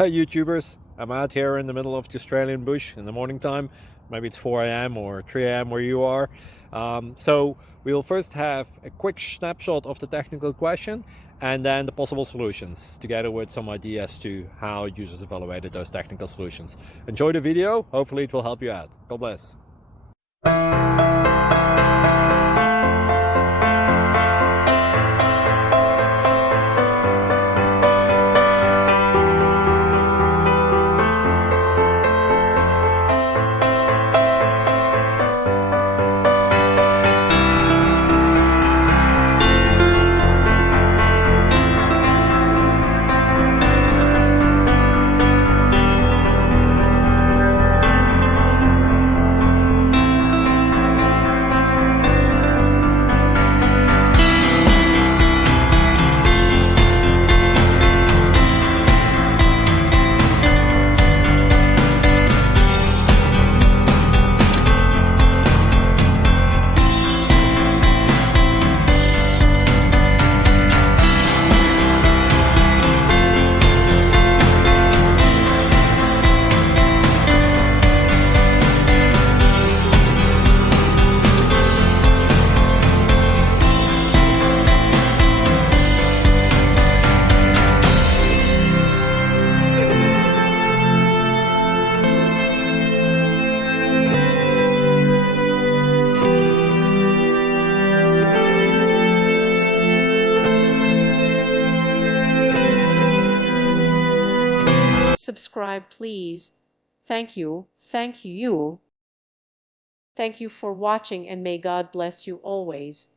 Hey YouTubers, I'm out here in the middle of the Australian bush in the morning time. Maybe it's 4 a.m. or 3 a.m. where you are. So we'll first have a quick snapshot of the technical question and then the possible solutions, together with some ideas to how users evaluated those technical solutions. Enjoy the video, hopefully it will help you out. God bless. Subscribe, please. Thank you. Thank you. Thank you for watching, and may God bless you always.